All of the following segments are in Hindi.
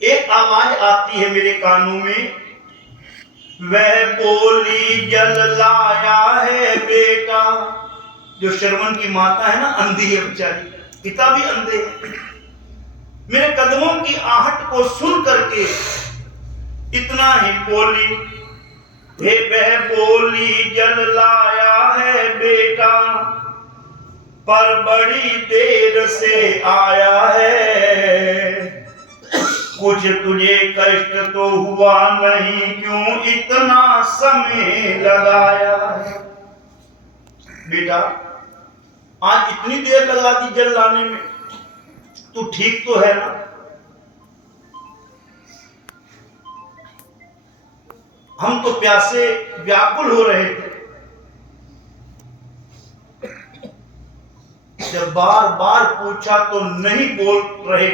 एक आवाज आती है मेरे कानों में, वह बोली जल लाया है बेटा। जो श्रवण की माता है ना, अंधी है बेचारी, पिता भी अंधे है। मेरे कदमों की आहट को सुन करके इतना ही बोली, हे वह बोली जल लाया है बेटा, पर बड़ी देर से आया है। कुछ तुझे कष्ट तो हुआ नहीं, क्यों इतना समय लगाया है। बेटा आज इतनी देर लगा दी जल लाने में, तू ठीक तो है ना? हम तो प्यासे व्याकुल हो रहे थे। जब बार बार पूछा तो नहीं बोल रहे,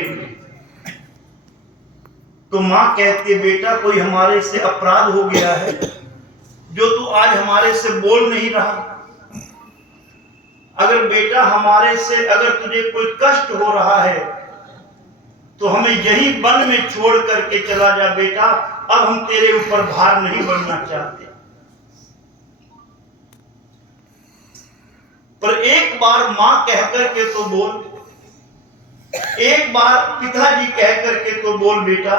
तो मां कहती, बेटा कोई हमारे से अपराध हो गया है जो तू आज हमारे से बोल नहीं रहा। अगर बेटा हमारे से अगर तुझे कोई कष्ट हो रहा है तो हमें यही वन में छोड़ करके चला जा बेटा, अब हम तेरे ऊपर भार नहीं बनना चाहते। पर एक बार मां कह करके तो बोल, एक बार पिताजी कह करके तो बोल बेटा।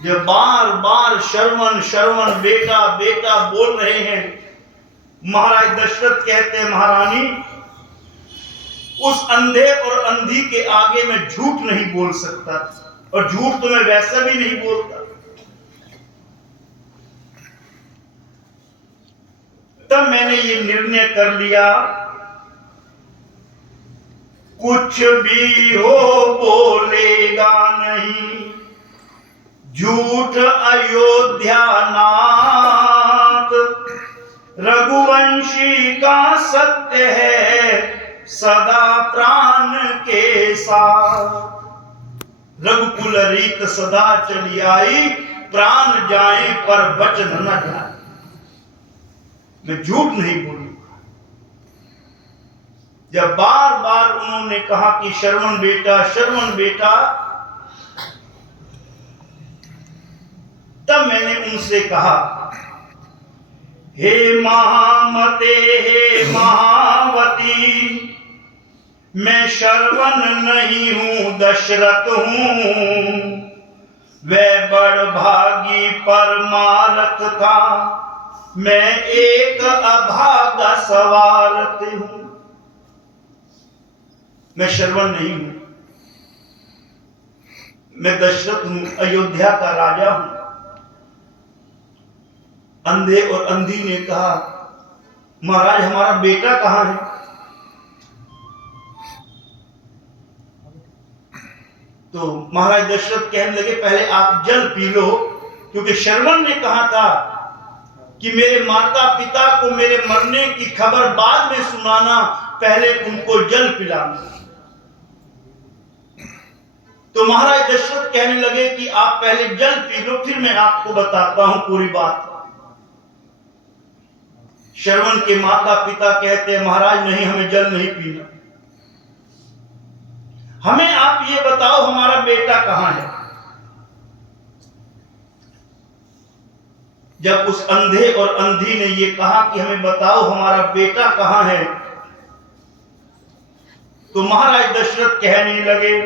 जब बार बार श्रवण श्रवण बेटा बेटा बोल रहे हैं, महाराज दशरथ कहते हैं, महारानी उस अंधे और अंधी के आगे मैं झूठ नहीं बोल सकता, और झूठ तो मैं वैसा भी नहीं बोलता। तब मैंने ये निर्णय कर लिया, कुछ भी हो बोलेगा नहीं, झूठ अयोध्या नाथ, रघुवंशी का सत्य है सदा प्राण के साथ। रघुकुल रीत सदा चली आई, प्राण जाए पर वचन न जाए। मैं झूठ नहीं बोलूंगा। जब बार बार उन्होंने कहा कि श्रवण बेटा, तब मैंने उनसे कहा, हे महामते हे महावती, मैं श्रवण नहीं हूं दशरथ हूं। वह बड़ भागी परमारथ था, मैं एक अभागा सवारथ हूं। मैं श्रवण नहीं हूं, मैं दशरथ हूं, अयोध्या का राजा हूं। अंधे और अंधी ने कहा, महाराज हमारा बेटा कहां है? तो महाराज दशरथ कहने लगे, पहले आप जल पी लो, क्योंकि श्रवण ने कहा था कि मेरे माता पिता को मेरे मरने की खबर बाद में सुनाना, पहले उनको जल पिलाना। तो महाराज दशरथ कहने लगे कि आप पहले जल पी लो, फिर मैं आपको बताता हूं पूरी बात। श्रवण के माता पिता कहते हैं, महाराज नहीं, हमें जल नहीं पीना, हमें आप ये बताओ हमारा बेटा कहां है। जब उस अंधे और अंधी ने ये कहा कि हमें बताओ हमारा बेटा कहां है, तो महाराज दशरथ कहने लगे,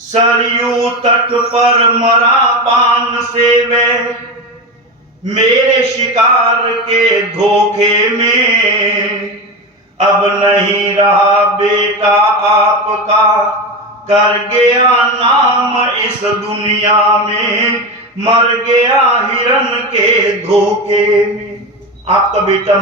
सरयू तट पर मरा बाण से वह, मेरे शिकार के धोखे में। अब नहीं रहा बेटा आपका, कर गया नाम इस दुनिया में, मर गया हिरण के धोखे में। आपका बेटा